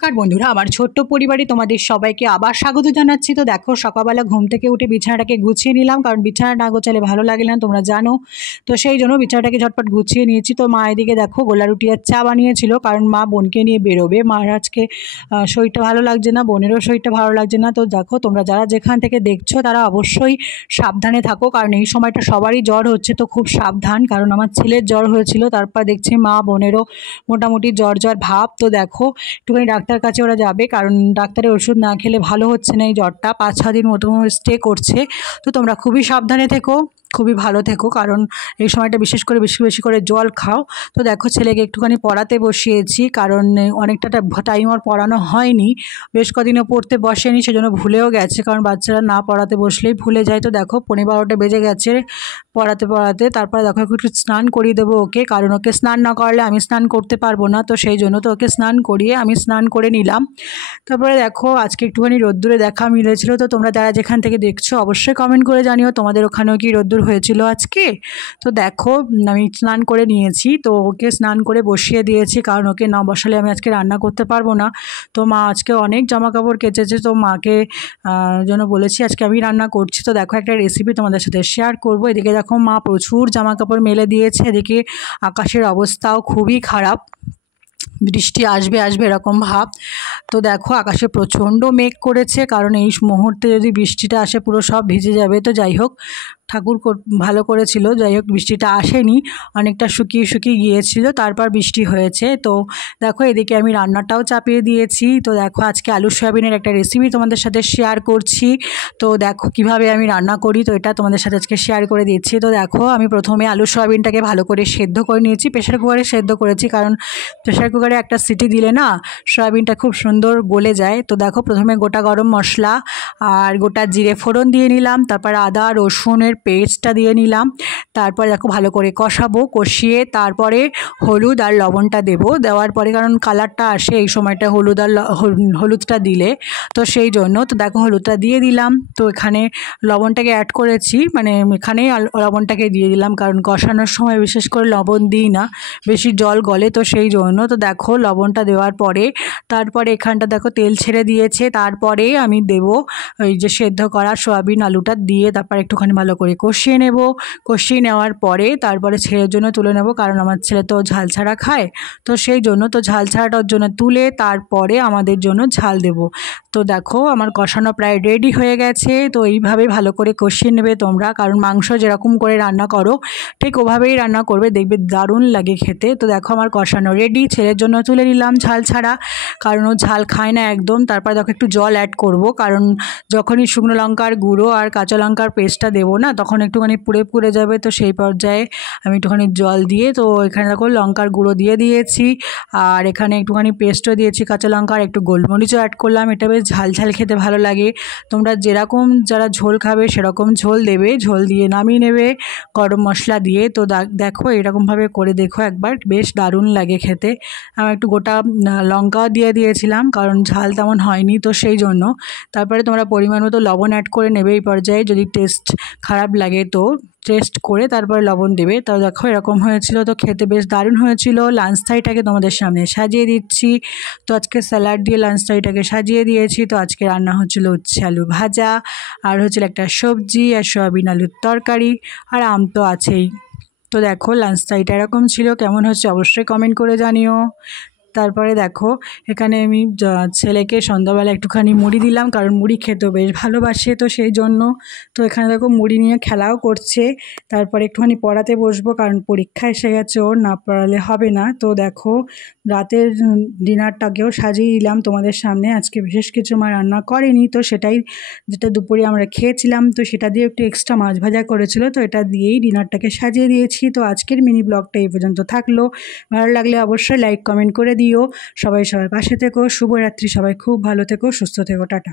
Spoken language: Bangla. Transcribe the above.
নমস্কার বন্ধুরা, আমার ছোট্ট পরিবারে তোমাদের সবাইকে আবার স্বাগত জানাচ্ছি। তো দেখো, সকালবেলা ঘুম থেকে উঠে বিছানাটাকে গুছিয়ে নিলাম, কারণ বিছানা না গোছালে ভালো লাগে না, তোমরা জানো। তো সেই জন্য বিছানাটাকে ঝটপট গুছিয়ে নিয়েছি। তো মা এদিকে দেখো গোলা রুটি আর চা বানিয়েছিল, কারণ মা বোনকে নিয়ে বেরোবে। মার আজকে শরীরটা ভালো লাগছে না, বোনেরও শরীরটা ভালো লাগছে না। তো দেখো, তোমরা যারা যেখান থেকে দেখছো তারা অবশ্যই সাবধানে থাকো, কারণ এই সময়টা সবারই জ্বর হচ্ছে। তো খুব সাবধান, কারণ আমার ছেলের জ্বর হয়েছিল, তারপর দেখছি মা বোনেরও মোটামুটি জ্বর জ্বর ভাব। তো দেখো, একটুখানি ডাক্তার কাছে ওরা যাবে, কারণ ডাক্তারের ওষুধ না খেলে ভালো হচ্ছে না। এই জ্বরটা 5-6 দিন মতো স্টে করছে। তো তোমরা খুবই সাবধানে থেকো, খুবই ভালো থেকো, কারণ এই সময়টা বিশেষ করে বেশি বেশি করে জল খাও। তো দেখো, ছেলেকে একটুখানি পড়াতে বসিয়েছি, কারণ অনেকটা টাইম আর পড়ানো হয়নি, বেশ কদিনও পড়তে বসেনি, সেজন্য ভুলেও গেছে, কারণ বাচ্চারা না পড়াতে বসলেই ভুলে যায়। তো দেখো 12:15 বেজে গেছে পড়াতে পড়াতে। তারপরে দেখো একটু স্নান করিয়ে দেবো ওকে, কারণ ওকে স্নান না করলে আমি স্নান করতে পারবো না। তো সেই জন্য তো ওকে স্নান করিয়ে আমি স্নান করে নিলাম। তারপরে দেখো, আজকে একটুখানি রোদ্দুরে দেখা মিলেছিল। তো তোমরা যারা যেখান থেকে দেখছো অবশ্যই কমেন্ট করে জানিও তোমাদের ওখানেও কি রোদ্দুর হয়েছিল আজকে। তো দেখো, আমি স্নান করে নিয়েছি, তো ওকে স্নান করে বসিয়ে দিয়েছি, কারণ ওকে না বসালে আমি আজকে রান্না করতে পারবো না। তো মা আজকে অনেক জামা কাপড় কেচেছে, তো মাকে জন্য বলেছি আজকে আমি রান্না করছি। তো দেখো, একটা রেসিপি তোমাদের সাথে শেয়ার করবো। এদিকে দেখো, মা প্রচুর জামা কাপড় মেলে দিয়েছে। এদিকে আকাশের অবস্থাও খুবই খারাপ, বৃষ্টি আসবে আসবে এরকম ভাব। তো দেখো, আকাশে প্রচণ্ড মেঘ করেছে, কারণ এই মুহূর্তে যদি বৃষ্টিটা আসে পুরো সব ভিজে যাবে। তো যাই হোক, ঠাকুর ভালো করেছিল, যাই হোক বৃষ্টিটা আসেনি, অনেকটা শুকিয়ে শুকিয়ে গিয়েছিল, তারপর বৃষ্টি হয়েছে। তো দেখো, এদিকে আমি রান্নাটাও চাপিয়ে দিয়েছি। তো দেখো, আজকে আলু সয়াবিনের একটা রেসিপি তোমাদের সাথে শেয়ার করছি। তো দেখো কিভাবে আমি রান্না করি, তো এটা তোমাদের সাথে আজকে শেয়ার করে দিচ্ছি। তো দেখো, আমি প্রথমে আলু সয়াবিনটাকে ভালো করে সেদ্ধ করে নিয়েছি, প্রেশার কুকারে সেদ্ধ করেছি, কারণ প্রেশার কুকারে একটা সিটি দিলে না সয়াবিনটা খুব সুন্দর গলে যায়। তো দেখো, প্রথমে গোটা গরম মশলা আর গোটা জিরে ফোড়ন দিয়ে নিলাম, তারপর আদা রসুনের পেস্টটা দিয়ে নিলাম। তারপর দেখো ভালো করে কষাবো, কষিয়ে তারপরে হলুদ আর লবণটা দেবো। দেওয়ার পরে, কারণ কালারটা আসে এই সময়টা হলুদ আর হলুদটা দিলে, তো সেই জন্য। তো দেখো, হলুদটা দিয়ে দিলাম, তো এখানে লবণটাকে অ্যাড করেছি, মানে এখানেই লবণটাকে দিয়ে দিলাম, কারণ কষানোর সময় বিশেষ করে লবণ দিই না, বেশি জল গলে, তো সেই জন্য। তো দেখো, লবণটা দেওয়ার পরে তারপরে এখানটা দেখো তেল ছেড়ে দিয়েছে, তারপরে আমি দেবো ওই যে সেদ্ধ করা সয়াবিন আলুটা দিয়ে, তারপর একটুখানি ভালো করে কষিয়ে নেব। কষিয়ে নেওয়ার পরে তারপরে ছেলের জন্য তুলে নেব, কারণ আমার ছেলে তো ঝাল ছাড়া খায়, তো সেই জন্য। তো ঝাল ছাড়াটার জন্য তুলে তারপরে আমাদের জন্য ঝাল দেব। তো দেখো, আমার কষানো প্রায় রেডি হয়ে গেছে। তো এইভাবে ভালো করে কষিয়ে নেবে তোমরা, কারণ মাংস যেরকম করে রান্না করো ঠিক ওভাবেই রান্না করবে, দেখবে দারুণ লাগে খেতে। তো দেখো, আমার কষানো রেডি, ছেলের জন্য তুলে নিলাম ঝাল ছাড়া, কারণ ও ঝাল খায় না একদম। তারপর দেখো একটু জল অ্যাড করব, কারণ যখনই শুকনো লঙ্কার গুঁড়ো আর কাঁচা লঙ্কার পেস্টটা দেবো না, তখন একটুখানি পুড়ে পুড়ে যাবে। তো সেই পর্যায়ে আমি একটুখানি জল দিয়ে, তো এখানে দেখো লঙ্কার গুঁড়ো দিয়ে দিয়েছি, আর এখানে একটুখানি পেস্টও দিয়েছি কাঁচা লঙ্কার, একটু গোলমরিচও অ্যাড করলাম। এটা বেশ ঝাল ঝাল খেতে ভালো লাগে। তোমরা যেরকম যারা ঝোল খাবে সেরকম ঝোল দেবে, ঝোল দিয়ে নামিয়ে নেবে গরম মশলা দিয়ে। তো দেখো, এরকমভাবে করে দেখো একবার, বেশ দারুণ লাগে খেতে। আমি একটু গোটা লঙ্কাও দিয়ে দিয়েছিলাম, কারণ ঝাল তেমন হয়নি, তো সেই জন্য। তারপরে তোমরা পরিমাণ মতো লবণ অ্যাড করে নেবে এই পর্যায়ে, যদি টেস্ট খারাপ লাগে তো টেস্ট করে তারপরে লবণ দেবে। তো দেখো, এরকম হয়েছিল, তো খেতে বেশ দারুণ হয়েছিল। লাঞ্চ থালিটাকে তোমাদের সামনে সাজিয়ে দিচ্ছি। তো আজকে স্যালাড দিয়ে লাঞ্চ থালিটাকে সাজিয়ে দিয়েছি। তো আজকে রান্না হচ্ছিল উচ্ছে আলু ভাজা, আর হচ্ছিল একটা সবজি, আর সয়াবিন আলুর তরকারি, আর আম তো আছেই। তো দেখো, লাঞ্চ থালিটা এরকম ছিল, কেমন হচ্ছে অবশ্যই কমেন্ট করে জানিও। তারপরে দেখো, এখানে আমি ছেলেকে সন্ধ্যাবেলা একটুখানি মুড়ি দিলাম, কারণ মুড়ি খেতেও বেশ ভালোবাসে, তো সেই জন্য। তো এখানে দেখো, মুড়ি নিয়ে খেলাও করছে। তারপরে একটুখানি পড়াতে বসবো, কারণ পরীক্ষা এসে গেছে, ওর না পড়ালে হবে না। তো দেখো, রাতের ডিনারটাকেও সাজিয়ে দিলাম তোমাদের সামনে। আজকে বিশেষ কিছু মা রান্না করেনি, তো সেটাই যেটা দুপুরে আমরা খেয়েছিলাম, তো সেটা দিয়ে একটু এক্সট্রা মাছ ভাজা করেছিল, তো এটা দিয়েই ডিনারটাকে সাজিয়ে দিয়েছি। তো আজকের মিনি ব্লগটা এই পর্যন্ত থাকলো। ভালো লাগলে অবশ্যই লাইক কমেন্ট করে দিও। সবাই সবার পাশে থেকো। শুভরাত্রি, সবাই খুব ভালো থেকো, সুস্থ থেকো, টাটা।